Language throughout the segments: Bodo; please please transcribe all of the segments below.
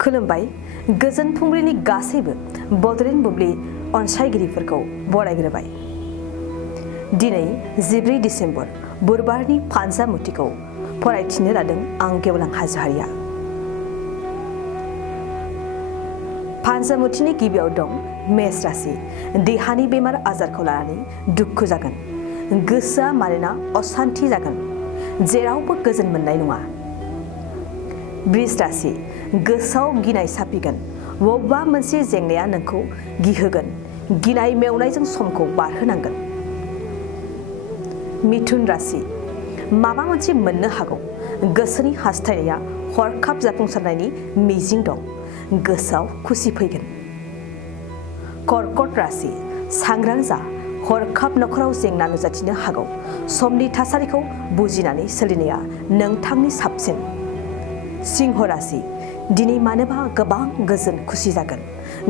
खुलुमबाय गोजोन फुंबिलिनि गासैबो बड'लेण्ड बुब्लि अनसायगिरिफोरखौ बरायग्रोबाय। दिनै 14 डिसेम्बर बुधबारनि फानजामुथिखौ फरायथिनो लादों आं गेवलां हाजोहारिया। फानजामुथिनि गिबियाव दं मेष राशि। देहानि बेमार आजारखौ लानानै दुखु जागोन। गोसोआ मानोना असान्थि जागोन। जेरावबो गोजोन मोननाय नङा। वृष राशि। गोसोआव गिनाय साफिगोन। बबेबा मोनसे जेंनाया नोंखौ गिहोगोन। गिनाय मेवनायजों समखौ बारहोनांगोन। मिथुन राशि। माबा मोनसे मोननो हागौ। गोसोनि हास्थायनाया हरखाब जाफुंसारनायनि मिजिं दं। गोसोआव खुसि फैगोन। कर्कट राशि। सांग्रां जा। हरखाब नखराव जेंना नुजाथिनो हागौ। समनि थासारिखौ बुजिनानै सोलिनाया नोंथांनि साबसिन। सिंह राशि। दिनै मानोबा गोबां गोजोन खुसि जागोन।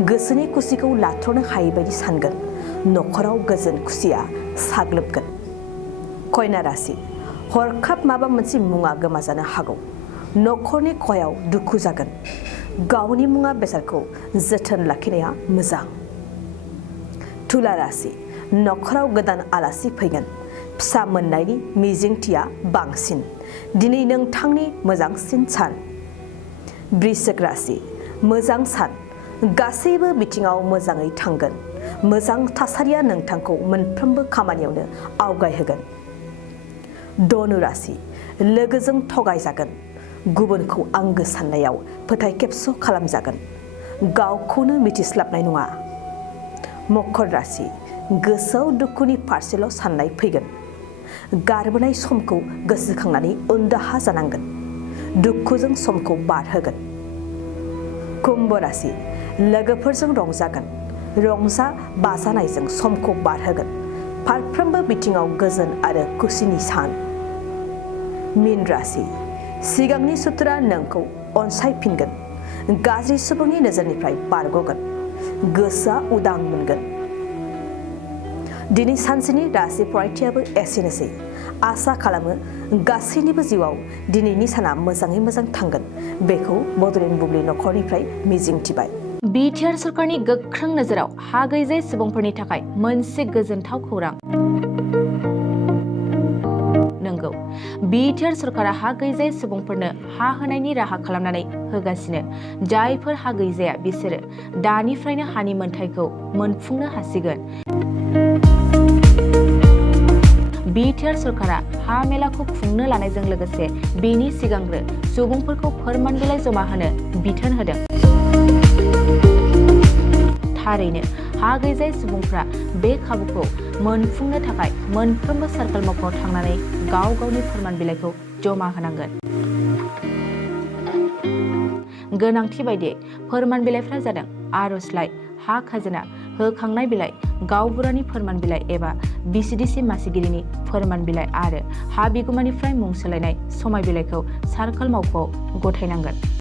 गोसोनि खुसिखौ लाथ्र'नो हायै बायदि सानगोन। नखराव गोजोन खुसिया साग्लोबगोन। कन्या राशि। हरखाब माबा मोनसे मुङा गोमाजानो हागौ। नखरनि खहायाव दुखु जागोन। गावनि मुवा बेसादखौ जोथोन लाखिनाया मोजां। तुला राशि। नखराव गोदान आलासि फैगोन। फिसा मोननायनि मिजिंथिया बांसिन। दिनै नोंथांनि मोजांसिन सान। वृश्चिक राशि। मोजां सान। गासैबो बिथिङाव मोजाङै थांगोन। मोजां थासारिया नोंथांखौ मोनफ्रोमबो खामानियावनो आवगायहोगोन। धनु राशि। लोगोजों थगायजागोन। गुबुनखौ आंगो साननायाव फोथायखेबस' खालामजागोन। गावखौनो मिथिस्लाबनाय नङा। मकर राशि। गोसोआव दुखुनि फारसेल' साननाय फैगोन। गारबोनाय समखौ गोसोखांनानै उनदाहा जानांगोन। दुखुजों समखौ बारहोगोन। कुम्भ राशि। लोगोफोरजों रंजागोन। रंजा बाजानायजों समखौ बारहोगोन। फारफ्रोमबो बिथिङाव गोजोन आरो खुसिनि सान। मीन राशि। सिगांनि सुथुरा नोंखौ अनसायफिनगोन। गाज्रि सुबुंनि नोजोरनिफ्राय बारग'गोन। गोसोआ उदां मोनगोन। दिनै सानसेनि राशि फरायथियाबो एसेनोसै। आसा खालामो गासैनिबो जिउआव दिनैनि साना मोजाङै मोजां थांगोन। बेखौ बड'लेण्ड बुब्लि नखरनिफ्राय मिजिंथिबाय। बिटिआर सरकारनि गोख्रों नोजोराव हा गैजायै सुबुंफोरनि थाखाय मोनसे गोजोनथाव खौरां। नंगौ, बिटिआर सरकारा हा गैजायै सुबुंफोरनो हा होनायनि राहा खालामनानै होगासिनो। जायफोर हा गैजाया बिसोरो दानिफ्रायनो हानि मोनथायखौ मोनफुंनो हासिगोन। बिटिआर सरकारा हा मेलाखौ खुंनो लानायजों लोगोसे बेनि सिगांग्रो सुबुंफोरखौ फोरमान बिलाइ जमा होनो बिथोन होदों। थारैनो हा गैजायै सुबुंफ्रा बे खाबुखौ मोनफुंनो थाखाय मोनफ्रोमबो सार्कल मावख'आव थांनानै गाव गावनि फोरमान बिलाइखौ जमा होनांगोन। गोनांथि बायदियै फोरमान बिलाइफ्रा जादों आर'जलाइ, हा खाजोना, होखांनाय बिलाइ, गावबुरानि फोरमान बिलाइ एबा बिसिडिसि मासिगिरिनि फोरमान बिलाइ आरो हा बिगुमानिफ्राय मुं सोलायनाय समाय बिलाइखौ सार्कल मावख'आव गथायनांगोन।